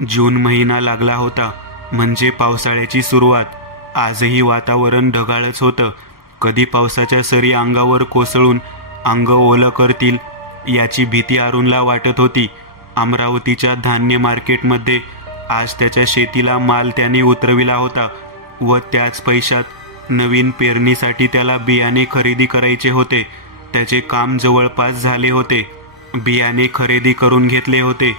जून महिना लागला होता, म्हणजे पावसाळ्याची सुरुवात. आजही वातावरण ढगाळच होतं. कधी पावसाच्या सरी अंगावर कोसळून अंग ओलं करतील याची भीती अरुणला वाटत होती. अमरावतीच्या धान्य मार्केटमध्ये आज त्याच्या शेतीला माल त्याने उतरविला होता व त्याच पैशात नवीन पेरणीसाठी त्याला बियाणे खरेदी करायचे होते. त्याचे काम जवळपास झाले होते. बियाणे खरेदी करून घेतले होते.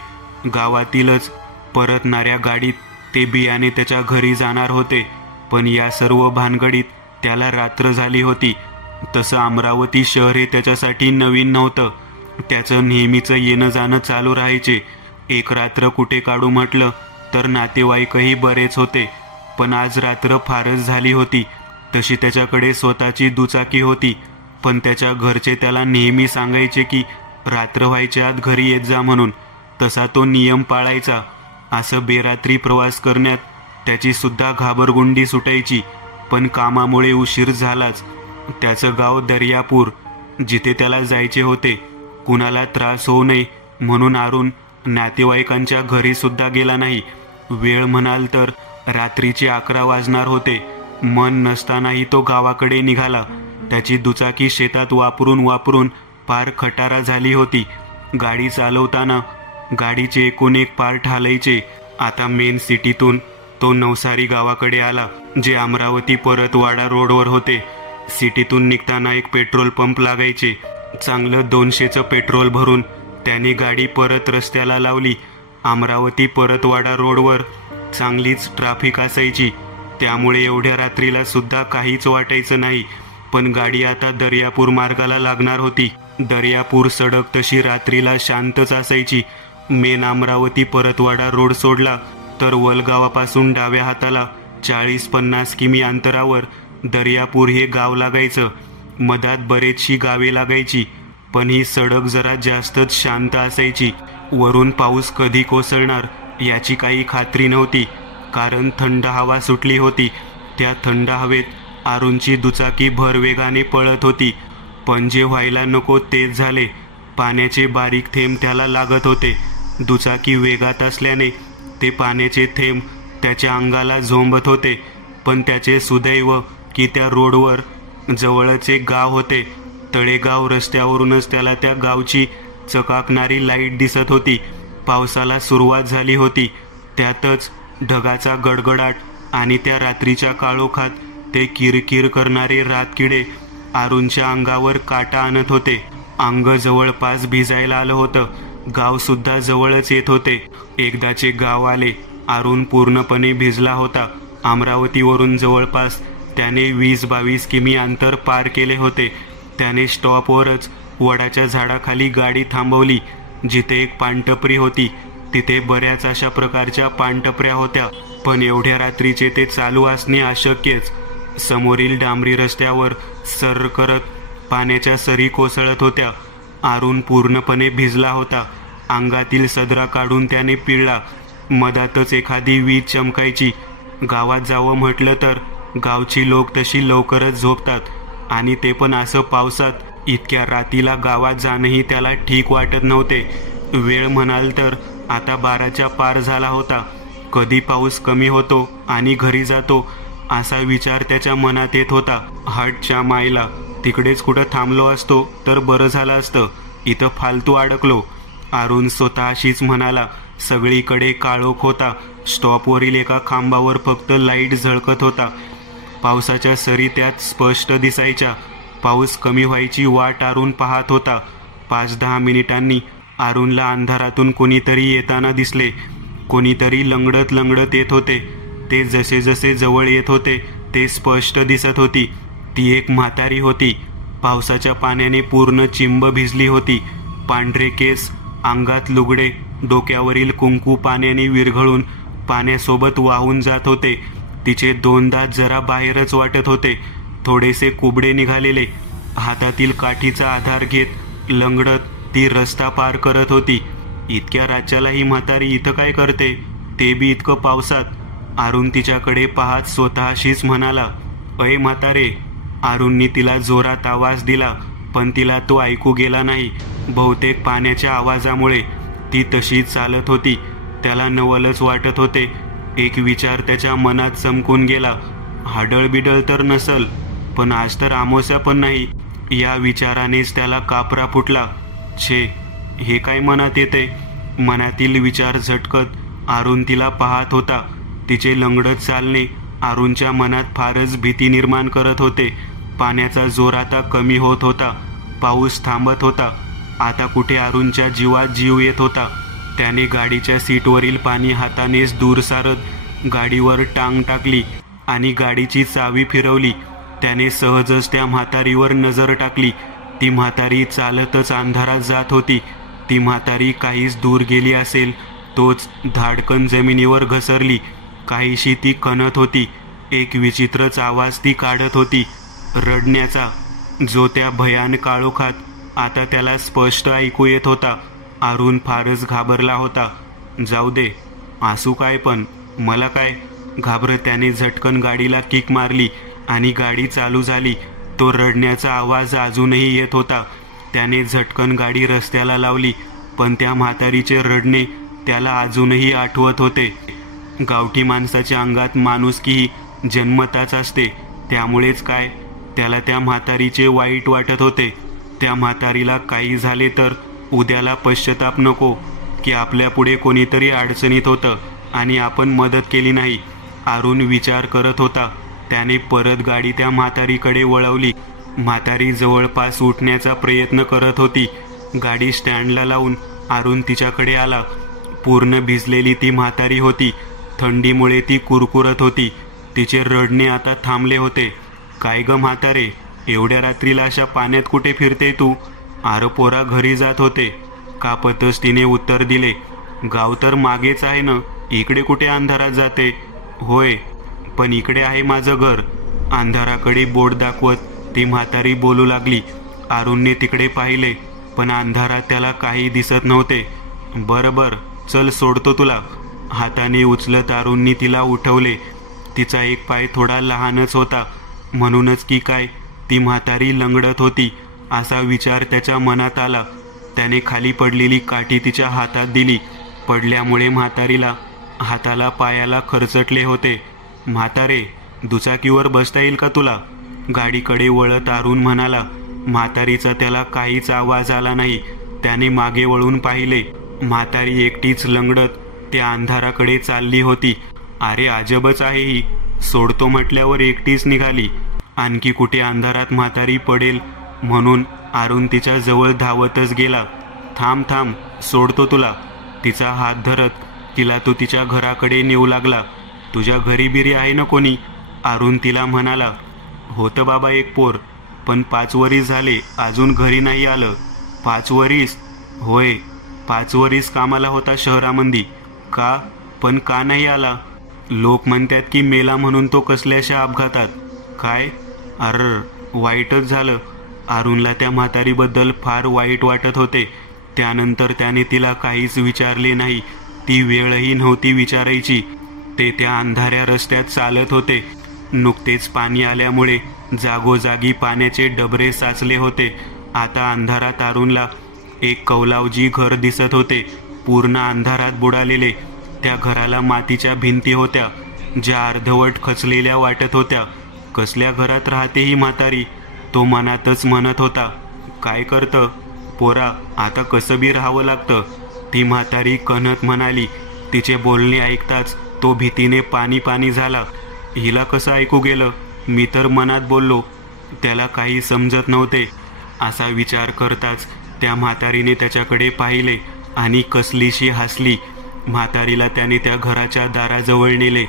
गावातीलच परतणाऱ्या गाडीत ते बियाणे त्याच्या घरी जाणार होते. पण या सर्व भानगडीत त्याला रात्र झाली होती. तसं अमरावती शहर हे त्याच्यासाठी नवीन नव्हतं. त्याचं नेहमीचं येणं जाणं चालू राहायचे. एक रात्र कुठे काढू म्हटलं तर नातेवाईकही बरेच होते. पण आज रात्र फारच झाली होती. तशी त्याच्याकडे स्वतःची दुचाकी होती, पण त्याच्या घरचे त्याला नेहमी सांगायचे की रात्र व्हायच्या आत घरी येत जा म्हणून. तसा तो नियम पाळायचा. असं बेरात्री प्रवास करण्यात त्याची सुद्धा घाबरगुंडी सुटायची. पण कामामुळे उशीर झालाच. त्याचं गाव दर्यापूर, जिथे त्याला जायचे होते. कुणाला त्रास होऊ नये म्हणून अरुण नातेवाईकांच्या घरी सुद्धा गेला नाही. वेळ म्हणाल तर रात्रीचे 11 वाजणार होते. मन नसतानाही तो गावाकडे निघाला. त्याची दुचाकी शेतात वापरून पार खटारा झाली होती. गाडी चालवताना गाडीचे एकूण एक पार्ट हालायचे. आता मेन सिटीतून तो नवसारी गावाकडे आला, जे अमरावती परतवाडा रोडवर होते. सिटीतून निघताना एक पेट्रोल पंप लागायचे. चांगलं 200चं पेट्रोल भरून त्याने गाडी परत रस्त्याला लावली. अमरावती परतवाडा रोडवर चांगलीच ट्रॅफिक असायची, त्यामुळे एवढ्या रात्रीला सुद्धा काहीच वाटायचं नाही. पण गाडी आता दर्यापूर मार्गाला लागणार होती. दर्यापूर सडक तशी रात्रीला शांतच असायची. मेन अमरावती परतवाडा रोड सोडला तर वलगावापासून डाव्या हाताला 40-50 किमी अंतरावर दर्यापूर हे गाव लागायचं. मधात बरेचशी गावे लागायची, पण ही सडक जरा जास्तच शांत असायची. वरून पाऊस कधी कोसळणार याची काही खात्री नव्हती, कारण थंड हवा सुटली होती. त्या थंड हवेत अरुणची दुचाकी भरवेगाने पळत होती. पण जे व्हायला नको तेच झाले. पाण्याचे बारीक थेंब त्याला लागत होते. दुचाकी वेगात असल्याने ते पाण्याचे थेंब त्याच्या अंगाला झोंबत होते. पण त्याचे सुदैव की त्या रोडवर जवळच एक गाव होते. तळेगाव रस्त्यावरूनच त्याला त्या गावची चकाकणारी लाईट दिसत होती. पावसाला सुरुवात झाली होती. त्यातच ढगाचा गडगडाट आणि त्या रात्रीच्या काळोखात ते किरकिर करणारे रातकिडे अरुणच्या अंगावर काटा आणत होते. अंग जवळपास भिजायला आलं होतं. गाव सुद्धा जवळच येत होते. एकदाचे गाव आले. अरुण पूर्णपणे भिजला होता. अमरावतीवरून जवळपास त्याने 20-22 किमी अंतर पार केले होते. त्याने स्टॉपवरच वडाच्या झाडाखाली गाडी थांबवली, जिथे एक पानटपरी होती. तिथे बऱ्याच अशा प्रकारच्या पानटपऱ्या होत्या, पण एवढ्या रात्रीचे ते चालू असणे अशक्यच. समोरील डांबरी रस्त्यावर सर्र करत पाण्याच्या सरी कोसळत होत्या. अरुण पूर्णपणे भिजला होता. अंगातील सदरा काढून त्याने पिळला. मधातच एखादी वीज चमकायची. गावात जावं म्हटलं तर गावची लोक तशी लवकरच झोपतात, आणि ते पण असं पावसात. इतक्या रातीला गावात जाणंही त्याला ठीक वाटत नव्हते. वेळ म्हणाल तर आता 12च्या पार झाला होता. कधी पाऊस कमी होतो आणि घरी जातो असा विचार त्याच्या मनात येत होता. हटच्या मायला, तिकडेच कुठं थांबलो असतो तर बरं झालं असतं. इथं फालतू अडकलो, अरुण स्वतःशीच म्हणाला. सगळीकडे काळोख होता. स्टॉपवरील एका खांबावर फक्त लाईट झळकत होता. पावसाच्या सरी त्यात स्पष्ट दिसायच्या. पाऊस कमी व्हायची वाट अरुण पाहत होता. 5-10 मिनिटांनी अरुणला अंधारातून कोणीतरी येताना दिसले. कोणीतरी लंगडत येत होते. ते जसे जसे जवळ येत होते ते स्पष्ट दिसत होती. ती एक म्हातारी होती. पावसाच्या पाण्याने पूर्ण चिंब भिजली होती. पांढरे केस, अंगात लुगडे, डोक्यावरील कुंकू पाण्याने विरघळून पाण्यासोबत वाहून जात होते. तिचे 2 दात जरा बाहेरच वाटत होते, थोडेसे कुबडे निघालेले. हातातील काठीचा आधार घेत लंगडत ती रस्ता पार करत होती. इतक्या रात्रीला ही म्हातारी इथं काय करते, ते बी इतकं पावसात? अरुण तिच्याकडे पाहत स्वतःशीच म्हणाला, अय म्हातारे. अरुणने तिला जोरात आवाज दिला, पण तिला तो ऐकू गेला नाही. बहुतेक पाण्याच्या आवाजामुळे ती तशीच चालत होती. त्याला नवलच वाटत होते. एक विचार त्याच्या मनात चमकून गेला. हाडळबिडळ तर नसल, पण आज तर अमावस्या पण नाही. या विचारानेच त्याला कापरा फुटला. छे, हे काय मनात येते? मनातील विचार झटकत अरुण तिला पाहत होता. तिचे लंगडत चालणे अरुणच्या मनात फारच भीती निर्माण करत होते. पाण्याचा जोर आता कमी होत होता. पाऊस थांबत होता. आता कुठे अरुणच्या जीवात जीव येत होता. त्याने गाडीच्या सीटवरील पाणी हातानेच दूर सारत गाडीवर टांग टाकली आणि गाडीची चावी फिरवली. त्याने सहजच त्या म्हातारीवर नजर टाकली. ती म्हातारी चालतच अंधारात जात होती. ती म्हातारी काहीच दूर गेली असेल, तोच धाडकन जमिनीवर घसरली. काहीशी ती कणत होती. एक विचित्रच आवाज ती काढत होती, रडण्याचा, जो त्या भयान काळोखात आता त्याला स्पष्ट ऐकू येत होता. अरुण फारच घाबरला होता. जाऊ दे, असू काय पण मला काय, घाबरत त्याने झटकन गाडीला किक मारली आणि गाडी चालू झाली. तो रडण्याचा आवाज अजूनही येत होता. त्याने झटकन गाडी रस्त्याला लावली, पण त्या म्हातारीचे रडणे त्याला अजूनही आठवत होते. गावठी माणसाच्या अंगात माणुसकीही जन्मताच असते. त्यामुळेच काय, त्याला त्या म्हातारीचे वाईट वाटत होते. त्या म्हातारीला काही झाले तर उद्याला पश्चाताप नको की आपल्या पुढे कोणीतरी अडचणीत होतं आणि आपण मदत केली नाही. अरुण विचार करत होता. त्याने परत गाडी त्या म्हातारीकडे वळवली. म्हातारी जवळपास उठण्याचा प्रयत्न करत होती. गाडी स्टँडला लावून अरुण तिच्याकडे आला. पूर्ण भिजलेली ती म्हातारी होती. थंडीमुळे ती कुरकुरत होती. तिचे रडणे आता थांबले होते. काय ग म्हातारे, एवढ्या रात्रीला अशा पाण्यात कुठे फिरते तू? आर पोरा घरी जात होते. कापतच तिने उत्तर दिले, गाव तर मागेच आहे ना, इकडे कुठे अंधारात जाते? होय, पण इकडे आहे माझं घर. अंधाराकडे बोट दाखवत ती म्हातारी बोलू लागली. अरुणने तिकडे पाहिले, पण अंधारात त्याला काही दिसत नव्हते. बरं चल, सोडतो तुला. हाताने उचलत अरुणनी तिला उठवले. तिचा एक पाय थोडा लहानच होता, म्हणूनच की काय ती म्हातारी लंगडत होती असा विचार त्याच्या मनात आला. त्याने खाली पडलेली काठी तिच्या हातात दिली. पडल्यामुळे म्हातारीला हाताला पायाला खरचटले होते. म्हातारे, दुचाकीवर बसता येईल का तुला? गाडीकडे वळत अरुण म्हणाला. म्हातारीचा त्याला काहीच आवाज आला नाही. त्याने मागे वळून पाहिले. म्हातारी एकटीच लंगडत त्या अंधाराकडे चालली होती. अरे अजबच आहे ही, सोडतो म्हटल्यावर एकटीच निघाली. आणखी कुठे अंधारात म्हातारी पडेल म्हणून अरुण तिच्या जवळ धावतच गेला. थांब, सोडतो तुला. तिचा हात धरत तिला तो तिच्या घराकडे नेऊ लागला. तुझ्या घरी बिरी आहे ना कोणी? अरुण तिला म्हणाला. होतं बाबा एक पोर, पण 5 वरीस झाले अजून घरी नाही आलं. 5 वरीस? होय, 5 वरीस कामाला होता शहरामध्ये. का? पण का नाही आला? लोक म्हणतात की मेला म्हणून तो कसल्याशा अपघातात. काय? अर, वाईटच झालं. अरुणला त्या म्हातारीबद्दल फार वाईट वाटत होते. त्यानंतर त्याने तिला काहीच विचारले नाही. ती वेळही नव्हती विचारायची. ते त्या अंधाऱ्या रस्त्यात चालत होते. नुकतेच पाणी आल्यामुळे जागोजागी पाण्याचे डबरे साचले होते. आता अंधारात अरुणला एक कौलावजी घर दिसत होते, पूर्ण अंधारात बुडालेले. त्या घराला मातीच्या भिंती होत्या, ज्या अर्धवट खचलेल्या वाटत होत्या. कसल्या घरात राहते ही म्हातारी? तो मनातच म्हणत होता. काय करतं पोरा, आता कसं बी राहावं लागतं, ती म्हातारी कणत म्हणाली. तिचे बोलणे ऐकताच तो भीतीने पाणी झाला. हिला कसं ऐकू गेलं? मी तर मनात बोललो, त्याला काही समजत नव्हते. असा विचार करताच त्या म्हातारीने त्याच्याकडे पाहिले आणि कसलीशी हसली. म्हातारीला त्याने त्या घराच्या दाराजवळ नेले.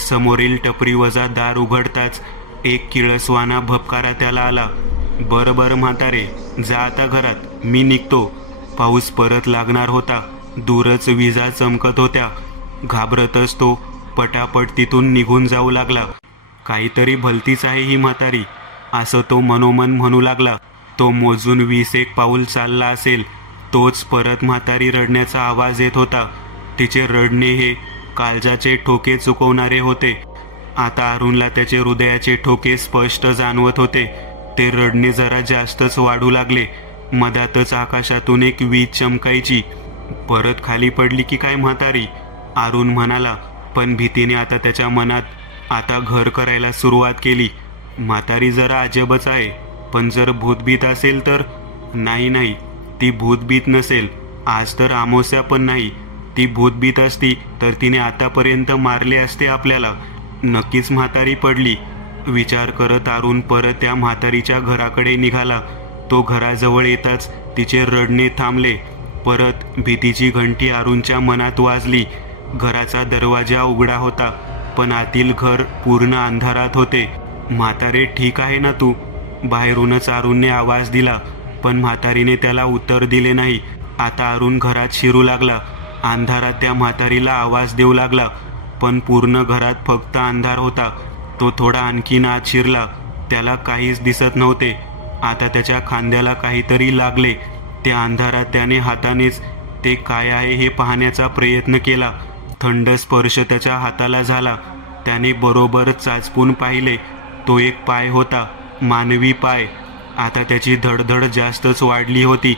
समोरील टपरी वजा दार उघडताच एक किळसवाना भपकारा त्याला आला. बरं म्हातारे, जा आता घरात, मी निघतो. पाऊस परत लागणार होता. दूरच विजा चमकत होत्या. घाबरतच तो पटापट तिथून निघून जाऊ लागला. काहीतरी भलतीच आहे ही म्हातारी, असं तो मनोमन म्हणू लागला. तो मोजून 20 पाऊल चालला असेल, तोच परत म्हातारी रडण्याचा आवाज येत होता. तिचे रडणे हे काळजाचे ठोके चुकवणारे होते. आता अरुणला त्याचे हृदयाचे ठोके स्पष्ट जाणवत होते. ते रडणे जरा जास्तच वाढू लागले. मधातच आकाशातून एक वीज चमकायची. परत खाली पडली की काय म्हातारी? अरुण म्हणाला. पण भीतीने आता त्याच्या मनात आता घर करायला सुरुवात केली. म्हातारी जरा अजबच आहे, पण जर भूतभीत असेल तर? नाही, ती भूतभीत नसेल. आज तर अमावस्या पण नाही. ती भूतभीत असती तर तिने आतापर्यंत मारले असते आपल्याला. नक्कीच म्हातारी पडली. विचार करत अरुण परत त्या म्हातारीच्या घराकडे निघाला. तो घराजवळ येताच तिचे रडणे थांबले. परत भीतीची घंटी अरुणच्या मनात वाजली. घराचा दरवाजा उघडा होता, पण आतील घर पूर्ण अंधारात होते. म्हातारे, ठीक आहे ना तू? बाहेरूनच अरुणने आवाज दिला, पण म्हातारीने त्याला उत्तर दिले नाही. आता अरुण घरात शिरू लागला. अंधारात त्या म्हातारीला आवाज देऊ लागला, पण पूर्ण घरात फक्त अंधार होता. तो थोडा आणखीन आत शिरला. त्याला काहीच दिसत नव्हते. आता त्याच्या खांद्याला काहीतरी लागले. त्या अंधारात त्याने हातानेच ते काय आहे हे पाहण्याचा प्रयत्न केला. थंड स्पर्श त्याच्या हाताला झाला. त्याने बरोबर चाचपून पाहिले. तो एक पाय होता, मानवी पाय. आता त्याची धडधड जास्तच वाढली होती.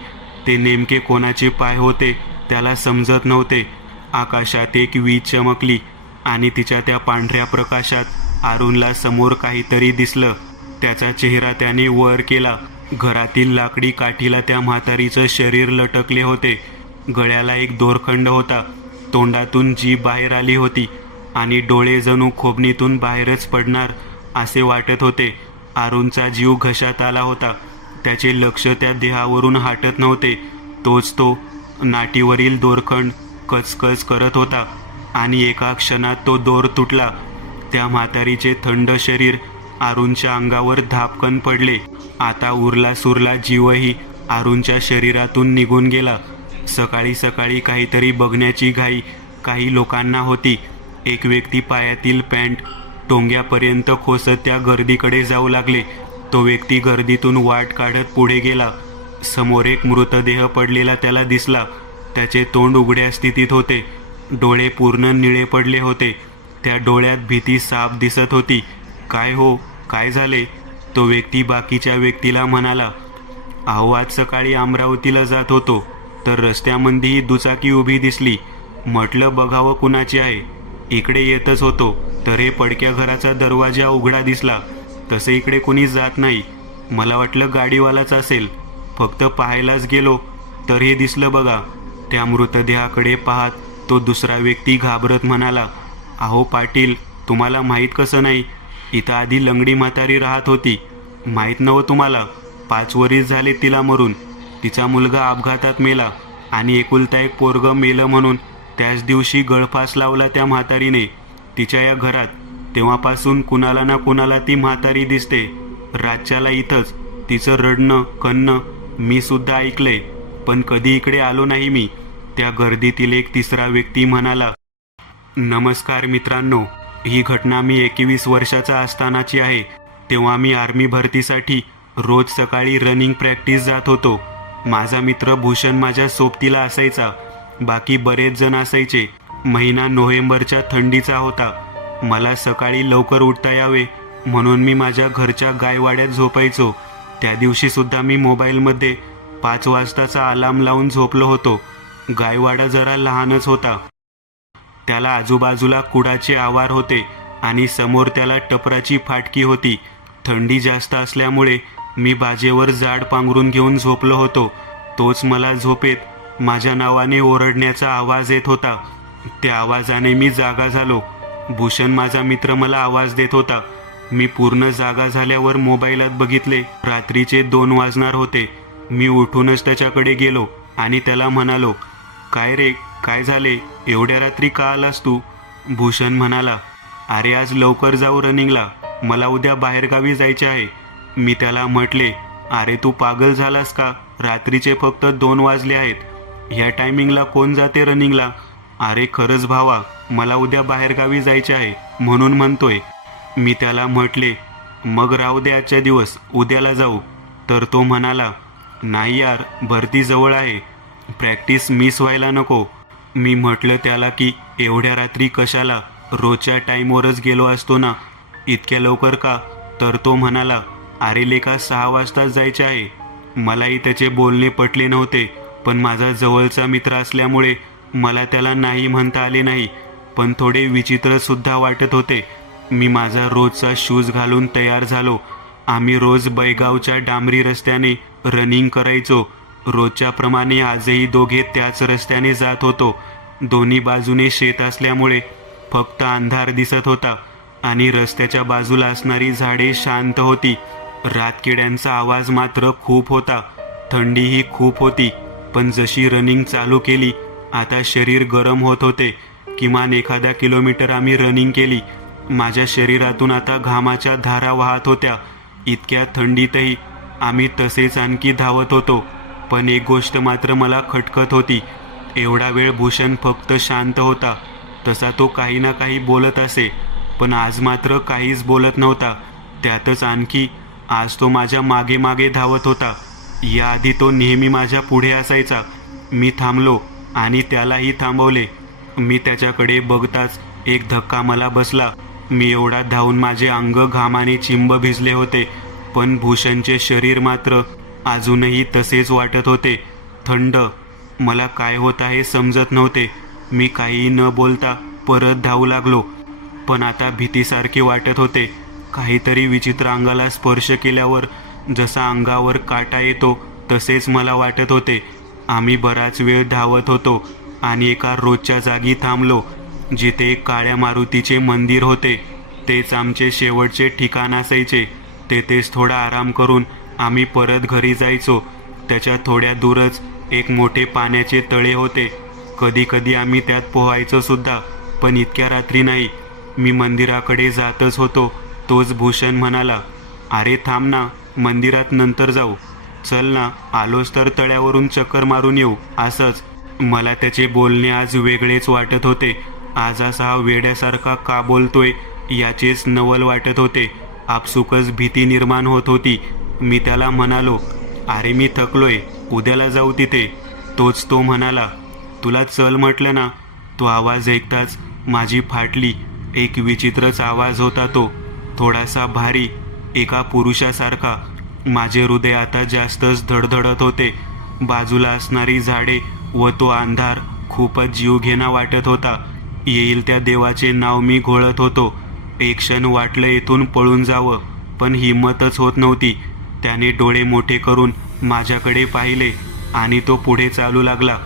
ते नेमके कोणाचे पाय होते त्याला समजत नव्हते. आकाशात एक वीज चमकली आणि तिच्या त्या पांढऱ्या प्रकाशात अरुणला समोर काहीतरी दिसलं. त्याचा चेहरा त्याने वर केला. घरातील लाकडी काठीला त्या म्हातारीचं शरीर लटकले होते. गळ्याला एक दोरखंड होता. तोंडातून जीभ बाहेर आली होती आणि डोळे जणू खोबणीतून बाहेरच पडणार असे वाटत होते. अरुणचा जीव घशात आला होता. त्याचे लक्ष त्या देहावरून हटत नव्हते. तोच तो नाटीवरील दोरखंड कचकच करत होता आणि एका क्षणात तो दोर तुटला. त्या म्हातारीचे थंड शरीर अरुणच्या अंगावर धापकन पडले. आता उरला सुरला जीवही अरुणच्या शरीरातून निघून गेला. सकाळी सकाळी काहीतरी बघण्याची घाई काही लोकांना होती. एक व्यक्ती पायातील पॅन्ट टोंग्यापर्यंत खोसत त्या गर्दीकडे जाऊ लागले. तो व्यक्ती गर्दीतून वाट काढत पुढे गेला. समोर एक मृतदेह पडलेला त्याला दिसला. त्याचे तोंड उघड्या स्थितीत होते. डोळे पूर्ण निळे पडले होते. त्या डोळ्यात भीती साफ दिसत होती. काय हो, काय झाले? तो व्यक्ती बाकीच्या व्यक्तीला म्हणाला. अहो, आज सकाळी अमरावतीला जात होतो तर रस्त्यामध्ये ही दुचाकी उभी दिसली. म्हटलं बघावं कुणाची आहे. इकडे येतच होतो तर हे पडक्या घराचा दरवाजा उघडा दिसला. तसं इकडे कुणी जात नाही. मला वाटलं गाडीवालाच असेल. फक्त पाहायलाच गेलो तर हे दिसलं बघा. त्या मृतदेहाकडे पाहत तो दुसरा व्यक्ती घाबरत म्हणाला. अहो पाटील, तुम्हाला माहीत कसं नाही? इथं आधी लंगडी म्हातारी राहत होती. माहीत नव्हतं तुम्हाला? 5 वर्ष झाले तिला मरून. तिचा मुलगा अपघातात मेला आणि एकुलता एक पोरगं मेलं म्हणून त्याच दिवशी गळफास लावला त्या म्हातारीने तिच्या या घरात. तेव्हापासून कुणाला ना कुणाला ती म्हातारी दिसते. रातच्याला इथंच तिचं रडणं कणणं मी सुद्धा ऐकलंय, पण कधी इकडे आलो नाही मी. त्या गर्दीतील एक तिसरा व्यक्ती म्हणाला. नमस्कार मित्रांनो, ही घटना मी 21 वर्षाचा असतानाची आहे. तेव्हा मी आर्मी भरतीसाठी रोज सकाळी रनिंग प्रॅक्टिस जात होतो. माझा मित्र भूषण माझ्या सोबतीला असायचा. बाकी बरेच जण असायचे. महिना नोव्हेंबरच्या थंडीचा होता. मला सकाळी लवकर उठता यावे म्हणून मी माझ्या घरच्या गायवाड्यात झोपायचो. त्या दिवशी सुद्धा मी मोबाईलमध्ये 5 वाजताचा अलार्म लावून झोपलो होतो. गायवाडा जरा लहानच होता. त्याला आजूबाजूला कुडाचे आवार होते आणि समोर त्याला टपराची फाटकी होती. थंडी जास्त असल्यामुळे मी बाजेवर जाड पांघरून घेऊन झोपलो होतो. तोच मला झोपेत माझ्या नावाने ओरडण्याचा आवाज येत होता. त्या आवाजाने मी जागा झालो. भूषण माझा मित्र मला आवाज देत होता. मी पूर्ण जागा झाल्यावर मोबाईलात बघितले. रात्रीचे 2 वाजणार होते. मी उठूनच त्याच्याकडे गेलो आणि त्याला म्हणालो, काय रे, काय झाले? एवढ्या रात्री का आलास तू? भूषण म्हणाला, अरे आज लवकर जाऊ रनिंगला. मला उद्या बाहेरगावी जायचे आहे. मी त्याला म्हटले, अरे तू पागल झालास का? रात्रीचे फक्त 2 वाजले आहेत. ह्या टायमिंगला कोण जाते रनिंगला? अरे खरंच भावा, मला उद्या बाहेरगावी जायचे आहे म्हणून म्हणतोय. मी त्याला म्हटले, मग राहू दे आजच्या दिवस, उद्याला जाऊ. तर तो म्हणाला, नाही यार, भरती जवळ आहे, प्रॅक्टिस मिस व्हायला नको. मी म्हटलं त्याला की एवढ्या रात्री कशाला, रोजच्या टाईमवरच गेलो असतो ना, इतक्या लवकर का? तर तो म्हणाला, अरे लेका 6 वाजताच जायचे आहे. मलाही त्याचे बोलणे पटले नव्हते, पण माझा जवळचा मित्र असल्यामुळे मला त्याला नाही म्हणता आले नाही, पण थोडे विचित्र सुद्धा वाटत होते. मी माझा रोजचा शूज घालून तयार झालो. आम्ही रोज बैगावच्या डांबरी रस्त्याने रनिंग करायचो. रोजच्या प्रमाणे आजही दोघे त्याच रस्त्याने जात होतो. दोन्ही बाजूने शेत असल्यामुळे फक्त अंधार दिसत होता आणि रस्त्याच्या बाजूला असणारी झाडे शांत होती. रातकिड्यांचा आवाज मात्र खूप होता. थंडीही खूप होती. पण जशी रनिंग चालू केली, आता शरीर गरम होत होते. किमान एखादा किलोमीटर आम्ही रनिंग केली. माझ्या शरीरातून आता घामाच्या धारा वाहत होत्या. इतक्या थंडीतही आम्ही तसेच आणखी धावत होतो. पण एक गोष्ट मात्र मला खटकत होती. एवढा वेळ भूषण फक्त शांत होता. तसा तो काही ना काही बोलत असे, पण आज मात्र काहीच बोलत नव्हता. त्यातच आणखी आज तो माझ्या मागे मागे धावत होता. याआधी तो नेहमी माझ्या पुढे असायचा. मी थांबलो आणि त्यालाही थांबवले. मी त्याच्याकडे बघताच एक धक्का मला बसला. मी एवढा धावून माझे अंग घामाने चिंब भिजले होते, पण भूषणचे शरीर मात्र अजूनही तसेच वाटत होते, थंड. मला काय होत आहे समजत नव्हते. मी काहीही न बोलता परत धावू लागलो. पण आता भीतीसारखे वाटत होते. काहीतरी विचित्र अंगाला स्पर्श केल्यावर जसा अंगावर काटा येतो तसेच मला वाटत होते. आम्ही बराच वेळ धावत होतो आणि एका रोजच्या जागी थांबलो, जिथे काळ्या मारुतीचे मंदिर होते. तेच आमचे शेवटचे ठिकाण असायचे. तेथेच थोडा आराम करून आम्ही परत घरी जायचो. त्याच्या थोड्या दूरच एक मोठे पाण्याचे तळे होते. कधी कधी आम्ही त्यात पोहायचो सुद्धा, पण इतक्या रात्री नाही. मी मंदिराकडे जातच होतो. तोच भूषण म्हणाला, अरे थांब ना, मंदिरात नंतर जाऊ. चल ना, आलोच तर तळ्यावरून चक्कर मारून येऊ. असंच. मला त्याचे बोलणे आज वेगळेच वाटत होते. आज असा हा वेड्यासारखा का बोलतोय याचेच नवल वाटत होते. आपसुकच भीती निर्माण होत होती. मी त्याला म्हणालो, अरे मी थकलोय, उद्याला जाऊ तिथे. तोच तो म्हणाला, तुला चल म्हटलं ना. तो आवाज ऐकताच माझी फाटली. एक विचित्रच आवाज होता तो, थोडासा भारी, एका पुरुषासारखा. माझे हृदय आता जास्तच धडधडत होते. बाजूला असणारी झाडे व तो अंधार खूपच जीवघेणा वाटत होता. येईल त्या देवाचे नाव मी घोळत होतो. एक क्षण वाटलं येथून पळून जावं, पण हिंमतच होत नव्हती. त्याने डोळे मोठे करून माझ्याकडे पाहिले आणि तो पुढे चालू लागला.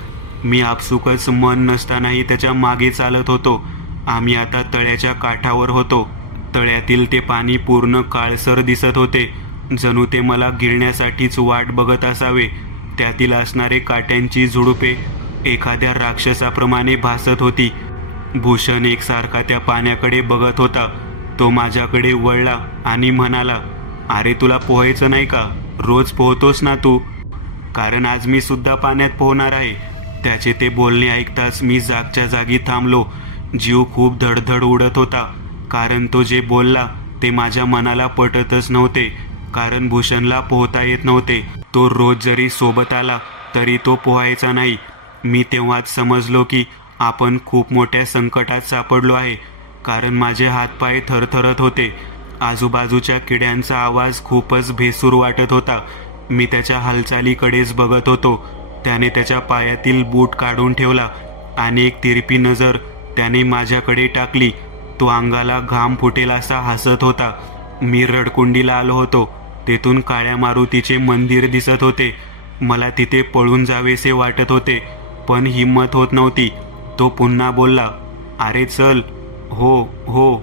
मी आपसुकच मन नसतानाही त्याच्या मागे चालत होतो. आम्ही आता तळ्याच्या काठावर होतो. तळ्यातील ते पाणी पूर्ण काळसर दिसत होते, जणू ते मला गिळण्यासाठीच वाट बघत असावे. त्यातील असणारे काट्यांची झुडुपे एखाद्या राक्षसाप्रमाणे भासत होती. भूषण एकसारखा त्या पाण्याकडे बघत होता. तो माझ्याकडे वळला आणि म्हणाला, अरे तुला पोहायचं नाही का? रोज पोहतोस ना तू. कारण आज मी सुद्धा पाण्यात पोहणार आहे. त्याचे ते बोलणे ऐकताच मी जागच्या जागी थांबलो. जीव खूप धडधड उडत होता. कारण तो जे बोलला ते माझ्या मनाला पटतच नव्हते. कारण भूषणला पोहता येत नव्हते. तो रोज जरी सोबत आला तरी तो पोहायचा नाही. मी तेव्हाच समजलो की आपण खूप मोठ्या संकटात सापडलो आहे. कारण माझे हातपाय थरथरत होते. आजूबाजूच्या किड्यांचा आवाज खूपच भेसूर वाटत होता. मी त्याच्या हालचालीकडेच बघत होतो. त्याने त्याच्या पायातील बूट काढून ठेवला आणि एक तिरपी नजर त्याने माझ्याकडे टाकली. तो अंगाला घाम फुटेल असा हसत होता. मी रडकुंडीला आलो होतो. तेथून काळ्या मारुतीचे मंदिर दिसत होते. मला तिथे पळून जावेसे वाटत होते, पण हिंमत होत नव्हती. तो पुन्हा बोलला, अरे चल. हो हो,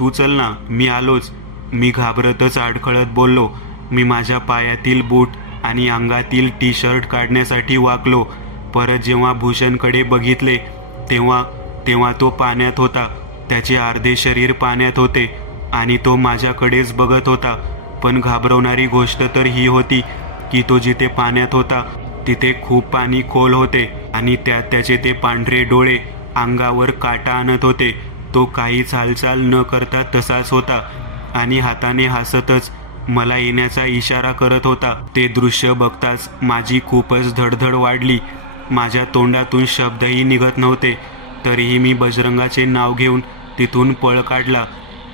तू चल ना, मी आलोच. मी घाबरतच अडखळत बोललो. मी माझ्या पायातील बूट आणि अंगातील टी शर्ट काढण्यासाठी वाकलो. परत जेव्हा भूषणकडे बघितले तेव्हा तो पाण्यात होता. त्याचे अर्धे शरीर पाण्यात होते आणि तो माझ्याकडेच बघत होता. पण घाबरवणारी गोष्ट तर ही होती की तो जिथे पाण्यात होता तिथे खूप पाणी खोल होते आणि त्यात त्याचे ते पांढरे डोळे अंगावर काटा आणत होते. तो काहीच हालचाल न करता तसाच होता आणि हाताने हसतच मला येण्याचा इशारा करत होता. ते दृश्य बघताच माझी खूपच धडधड वाढली. माझ्या तोंडातून शब्दही निघत नव्हते. तरीही मी बजरंगाचे नाव घेऊन तिथून पळ काढला.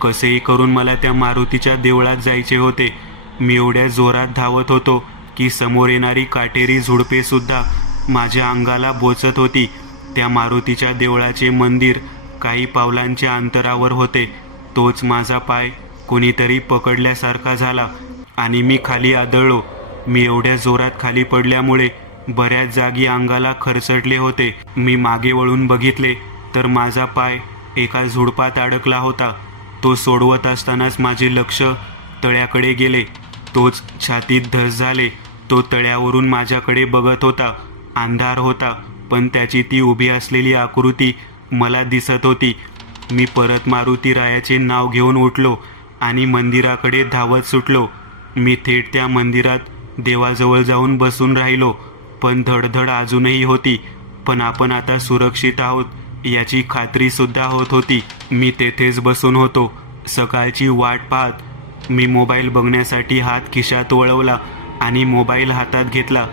कसेही करून मला त्या मारुतीच्या देवळात जायचे होते. मी एवढ्या जोरात धावत होतो की समोर येणारी काटेरी झुडपे सुद्धा माझ्या अंगाला बोचत होती. त्या मारुतीच्या देवळाचे मंदिर काही पावलांच्या अंतरावर होते. तोच माझा पाय कोणीतरी पकडल्यासारखा झाला आणि मी खाली आदळलो. मी एवढ्या जोरात खाली पडल्यामुळे बऱ्याच जागी अंगाला खरचटले होते. मी मागे वळून बघितले तर माझा पाय एका झुडपात अडकला होता. तो सोडवत असतानाच माझे लक्ष तळ्याकडे गेले. तोच छातीत धस झाले. तो तळ्यावरून माझ्याकडे बघत होता. अंधार होता, पण त्याची ती उभी असलेली आकृती मला दिसत होती. मी परत मारुती रायाचे नाव घेऊन उठलो आणि मंदिराकडे धावत सुटलो. मी थेट त्या मंदिरात देवाजवळ जाऊन बसून राहिलो. पण धडधड अजूनही होती. पण आपण आता सुरक्षित आहोत याची खात्री सुद्धा होत होती. मी तेथेच बसून होतो. सकाळची वाट पाहत मी मोबाईल बघण्यासाठी हात खिशात वळवला आणि मोबाईल हातात घेतला.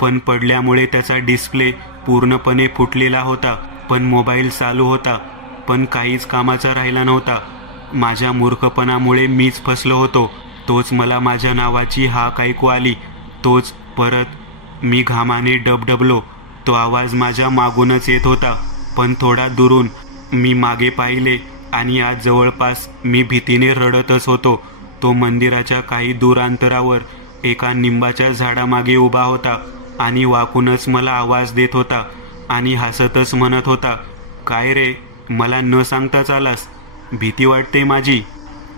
पण पडल्यामुळे त्याचा डिस्प्ले पूर्णपणे फुटलेला होता. पण मोबाईल चालू होता. पण काहीच कामाचा राहिला नव्हता. माझ्या मूर्खपणामुळे मीच फसलो होतो. तोच मला माझ्या नावाची हाक ऐकू आली. तोच परत मी घामाने डबडबलो. तो आवाज माझ्या मागूनच येत होता, पण थोडा दुरून. मी मागे पाहिले आणि आज जवळपास मी भीतीने रडतच होतो. तो मंदिराच्या काही दूर अंतरावर एका निंबाच्या झाडामागे उभा होता आणि वाकूनच मला आवाज देत होता आणि हसतच म्हणत होता, काय रे, मला न सांगताच आलास? भीती वाटते माझी.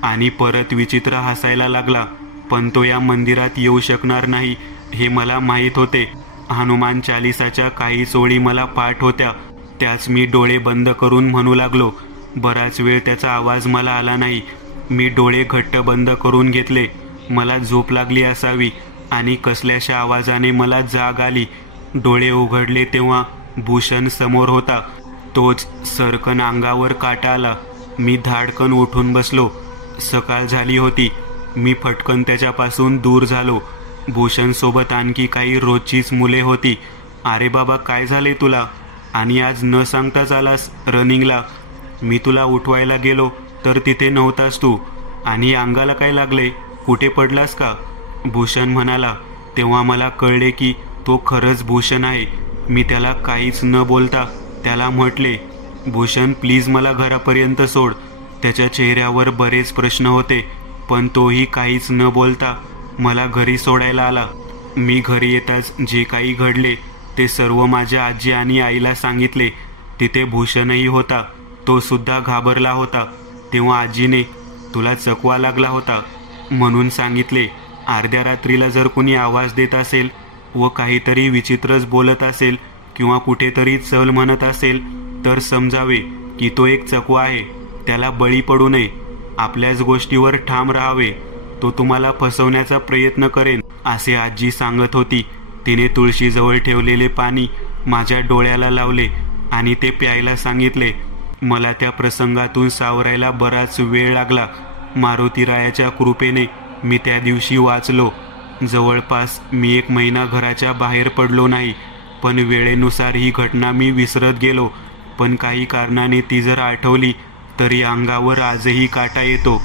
आणि परत विचित्र हसायला लागला. पण तो या मंदिरात येऊ शकणार नाही हे मला माहीत होते. हनुमान चालिसाच्या काही ओळी मला पाठ होत्या. त्याच मी डोळे बंद करून म्हणू लागलो. बराच वेळ त्याचा आवाज मला आला नाही. मी डोळे घट्ट बंद करून घेतले. मला झोप लागली असावी आणि कसल्याशा आवाजाने मला जाग आली. डोळे उघडले तेव्हा भूषण समोर होता. तोच सरकन अंगावर काटा आला. मी धाडकन उठून बसलो. सकाळ झाली होती. मी फटकन त्याच्यापासून दूर झालो. भूषण सोबत आणखी काही रोजचीच मुले होती. अरे बाबा, काय झाले तुला? आणि आज न सांगताच आलास रनिंगला? मी तुला उठवायला गेलो तर तिथे नव्हतास तू. आणि अंगाला काय लागले? कुठे पडलास का? भूषण म्हणाला. तेव्हा मला कळले की तो खरंच भूषण आहे. मी त्याला काहीच न बोलता त्याला म्हटले, भूषण प्लीज मला घरापर्यंत सोड. त्याच्या चेहऱ्यावर बरेच प्रश्न होते, पण तोही काहीच न बोलता मला घरी सोडायला आला. मी घरी येताच जे काही घडले ते सर्व माझ्या आजी आणि आईला सांगितले. तिथे भूषणही होता. तो सुद्धा घाबरला होता. तेव्हा आजीने तुला चकवा लागला होता म्हणून सांगितले. अर्ध्या रात्रीला जर कुणी आवाज देत असेल व काहीतरी विचित्रच बोलत असेल किंवा कुठेतरी चल म्हणत असेल तर समजावे की तो एक चकवा आहे. त्याला बळी पडू नये. आपल्याच गोष्टीवर ठाम राहावे. तो तुम्हाला फसवण्याचा प्रयत्न करेन असे आजी सांगत होती. तिने तुळशीजवळ ठेवलेले पाणी माझ्या डोळ्याला लावले आणि ते प्यायला सांगितले. मला त्या प्रसंगातून सावरायला बराच वेळ लागला. मारुतीरायाच्या कृपेने मी त्या दिवशी वाचलो. जवळपास मी 1 महिना घराच्या बाहेर पडलो नाही. पण वेळेनुसार ही घटना मी विसरत गेलो. पण काही कारणाने ती जर आठवली तरी अंगावर आजही काटा येतो.